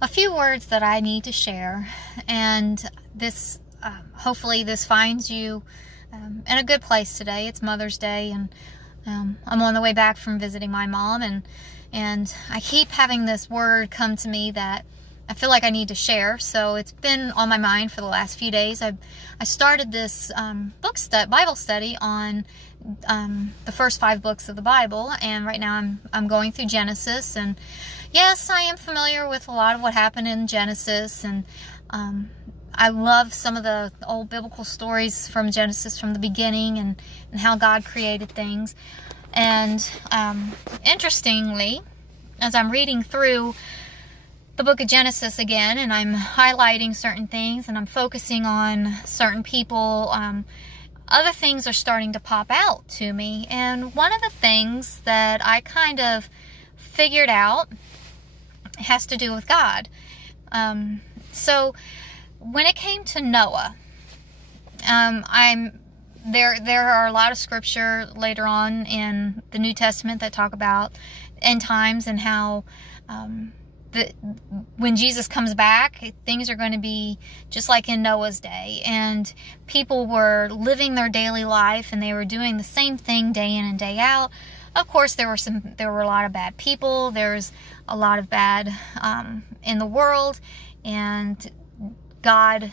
a few words that I need to share, and this hopefully this finds you in a good place today. It's Mother's Day, and I'm on the way back from visiting my mom, and I keep having this word come to me that I feel like I need to share. So it's been on my mind for the last few days. I started this Bible study on the first 5 books of the Bible, and right now I'm going through Genesis. And yes, I am familiar with a lot of what happened in Genesis, and I love some of the old biblical stories from Genesis, from the beginning, and how God created things. And interestingly, as I'm reading through the book of Genesis again, and I'm highlighting certain things, and I'm focusing on certain people, other things are starting to pop out to me. And one of the things that I kind of figured out has to do with God. So when it came to Noah, there are a lot of scripture later on in the New Testament that talk about end times, and how when Jesus comes back, things are going to be just like in Noah's day, and people were living their daily life, and they were doing the same thing day in and day out. Of course, there were a lot of bad people. There's a lot of bad in the world, and God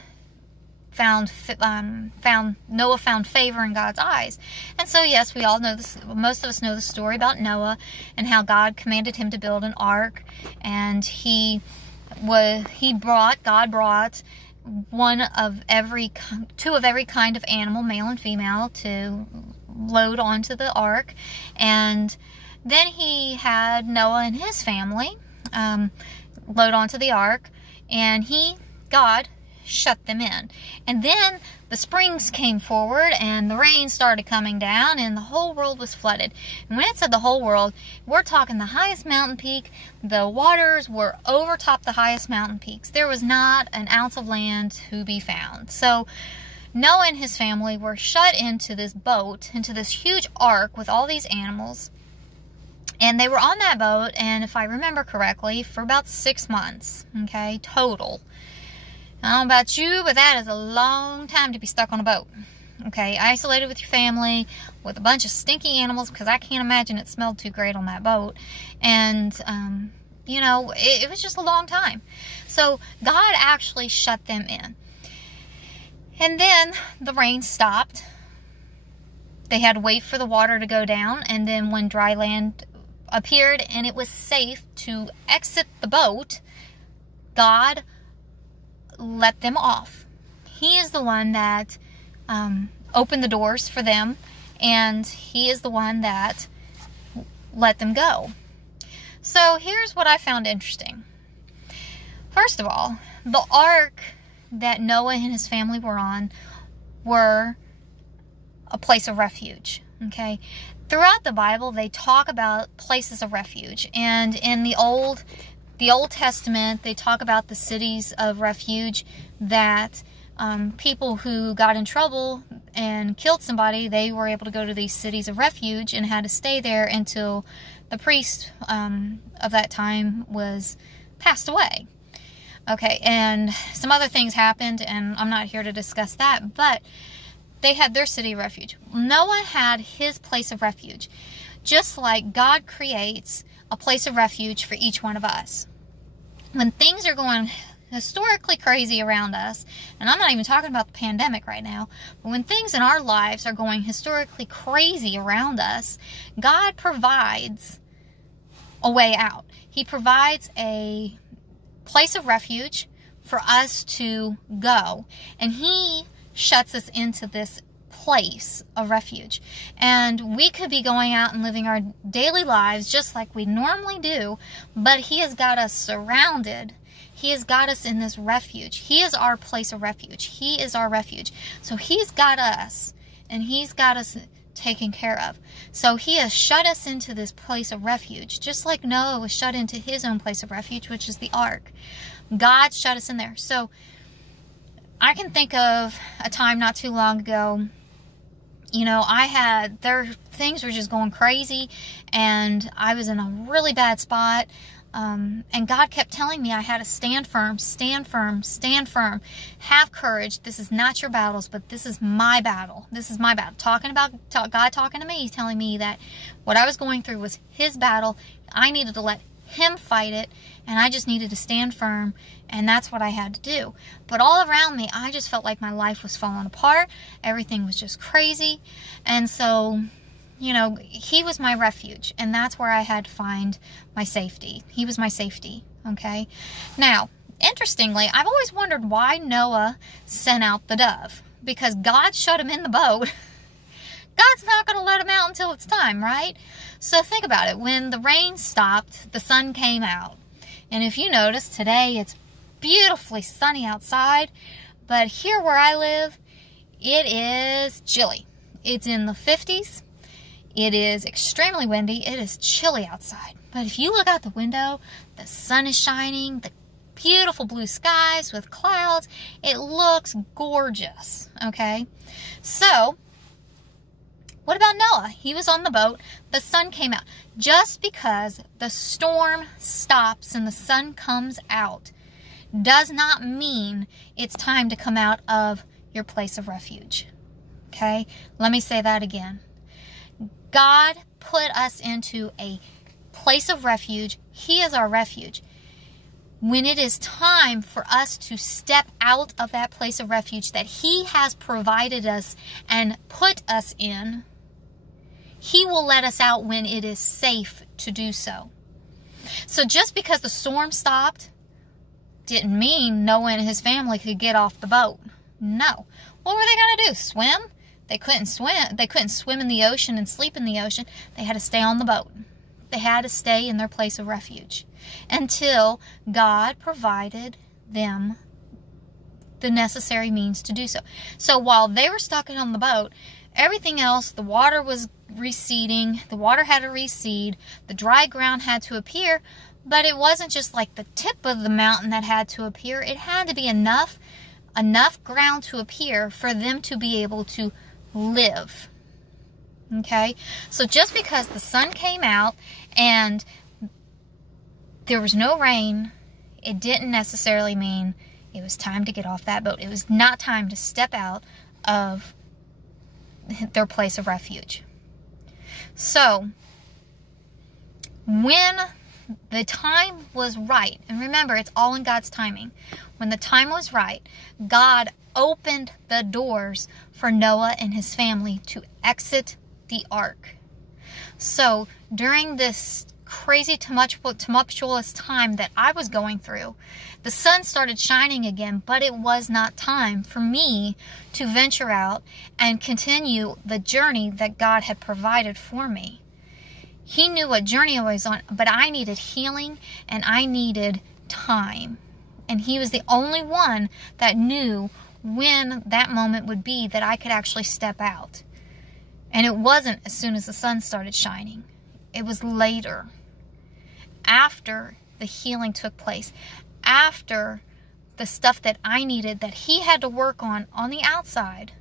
Noah found favor in God's eyes. And so yes, we all know this, most of us know the story about Noah and how God commanded him to build an ark, and God brought two of every kind of animal, male and female, to load onto the ark. And then he had Noah and his family load onto the ark, and God shut them in. And then the springs came forward, and the rain started coming down, and the whole world was flooded. And when it said the whole world, we're talking the highest mountain peak. The waters were overtop the highest mountain peaks. There was not an ounce of land to be found. So Noah and his family were shut into this boat, into this huge ark with all these animals. And they were on that boat, and if I remember correctly, for about 6 months, okay, total. I don't know about you, but that is a long time to be stuck on a boat. Okay, isolated with your family, with a bunch of stinky animals, because I can't imagine it smelled too great on that boat. And, you know, it was just a long time. So God actually shut them in. And then the rain stopped. They had to wait for the water to go down, and then when dry land appeared and it was safe to exit the boat, God let them off. He is the one that opened the doors for them, and he is the one that let them go. So here's what I found interesting. First of all, the ark that Noah and his family were on were a place of refuge. Okay, throughout the Bible they talk about places of refuge, and in the Old Testament, they talk about the cities of refuge that people who got in trouble and killed somebody, they were able to go to these cities of refuge and had to stay there until the priest of that time was passed away. Okay, and some other things happened, and I'm not here to discuss that, but they had their city of refuge. Noah had his place of refuge, just like God creates a place of refuge for each one of us. When things are going historically crazy around us, and I'm not even talking about the pandemic right now, but when things in our lives are going historically crazy around us, God provides a way out. He provides a place of refuge for us to go, and he shuts us into this place of refuge. And we could be going out and living our daily lives just like we normally do, but he has got us surrounded. He has got us in this refuge. He is our place of refuge. He is our refuge. So he's got us, and he's got us taken care of. So he has shut us into this place of refuge, just like Noah was shut into his own place of refuge, which is the ark. God shut us in there. So I can think of a time not too long ago, you know, things were just going crazy, and I was in a really bad spot. And God kept telling me I had to stand firm, stand firm, stand firm. Have courage. This is not your battles, but this is my battle. This is my battle. God talking to me, telling me that what I was going through was his battle. I needed to let him fight it, and I just needed to stand firm, and that's what I had to do. But all around me, I just felt like my life was falling apart. Everything was just crazy. And so, you know, he was my refuge, and that's where I had to find my safety. He was my safety, okay? Now, interestingly, I've always wondered why Noah sent out the dove, because God shut him in the boat. God's not going to let him out until it's time, right? So think about it. When the rain stopped, the sun came out. And if you notice, today it's beautifully sunny outside, but here where I live, it is chilly. It's in the 50s. It is extremely windy. It is chilly outside. But if you look out the window, the sun is shining, the beautiful blue skies with clouds. It looks gorgeous, okay? So, what about Noah? He was on the boat. The sun came out. Just because the storm stops and the sun comes out does not mean it's time to come out of your place of refuge. Okay? Let me say that again. God put us into a place of refuge. He is our refuge. When it is time for us to step out of that place of refuge that he has provided us and put us in, he will let us out when it is safe to do so. So just because the storm stopped didn't mean Noah and his family could get off the boat. No. What were they going to do? Swim? They couldn't swim. They couldn't swim in the ocean and sleep in the ocean. They had to stay on the boat. They had to stay in their place of refuge until God provided them the necessary means to do so. So while they were stuck on the boat, everything else, the water was receding. The water had to recede. The dry ground had to appear. But it wasn't just like the tip of the mountain that had to appear. It had to be enough ground to appear for them to be able to live. Okay? So just because the sun came out and there was no rain, it didn't necessarily mean it was time to get off that boat. It was not time to step out of their place of refuge. So, when the time was right, and remember, it's all in God's timing. When the time was right, God opened the doors for Noah and his family to exit the ark. So, during this crazy tumultuous time that I was going through, the sun started shining again, but it was not time for me to venture out and continue the journey that God had provided for me. He knew what journey I was on, but I needed healing and I needed time. And he was the only one that knew when that moment would be that I could actually step out. And it wasn't as soon as the sun started shining. It was later, after the healing took place, after the stuff that I needed that he had to work on the outside,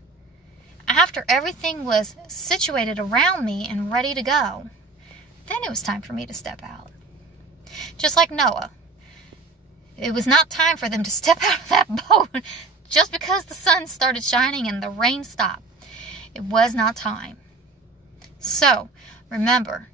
after everything was situated around me and ready to go, then it was time for me to step out. Just like Noah. It was not time for them to step out of that boat just because the sun started shining and the rain stopped. It was not time. So, remember,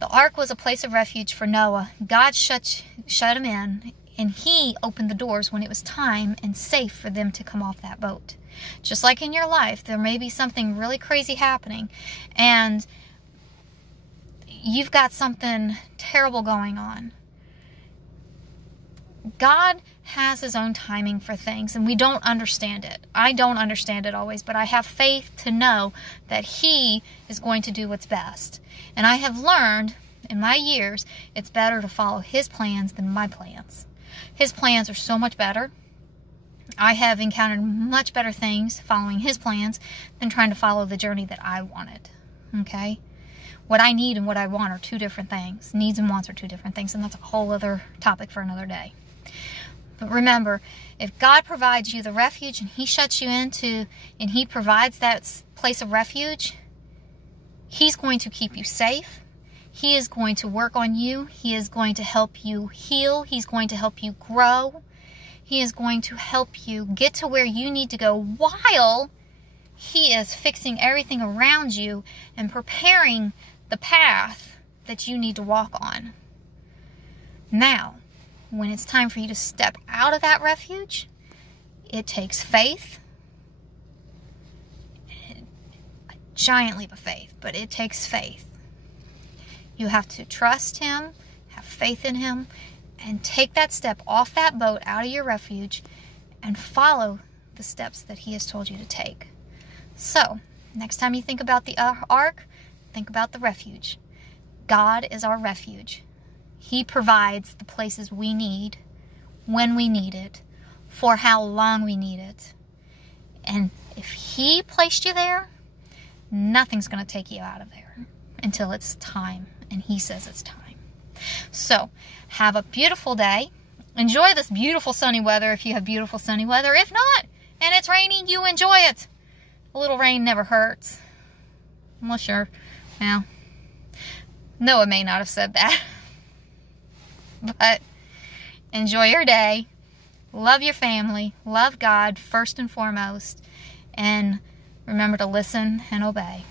the ark was a place of refuge for Noah. God shut him in, and he opened the doors when it was time and safe for them to come off that boat. Just like in your life, there may be something really crazy happening, and you've got something terrible going on. God has his own timing for things, and we don't understand it. I don't understand it always, but I have faith to know that he is going to do what's best. And I have learned in my years, it's better to follow his plans than my plans. His plans are so much better. I have encountered much better things following his plans than trying to follow the journey that I wanted. Okay? What I need and what I want are two different things. Needs and wants are two different things, and that's a whole other topic for another day. But remember, if God provides you the refuge and he shuts you into, and he provides that place of refuge, he's going to keep you safe. He is going to work on you. He is going to help you heal. He's going to help you grow. He is going to help you get to where you need to go while He is fixing everything around you and preparing the path that you need to walk on. Now, when it's time for you to step out of that refuge, it takes faith. A giant leap of faith, but it takes faith. You have to trust Him, have faith in Him, and take that step off that boat out of your refuge and follow the steps that He has told you to take. So, next time you think about the ark, think about the refuge. God is our refuge. He provides the places we need, when we need it, for how long we need it. And if He placed you there, nothing's going to take you out of there until it's time, and He says it's time. So, have a beautiful day. Enjoy this beautiful sunny weather if you have beautiful sunny weather. If not, and it's raining, you enjoy it. A little rain never hurts. Unless you're, well, Noah may not have said that. But enjoy your day. Love your family. Love God first and foremost. And remember to listen and obey.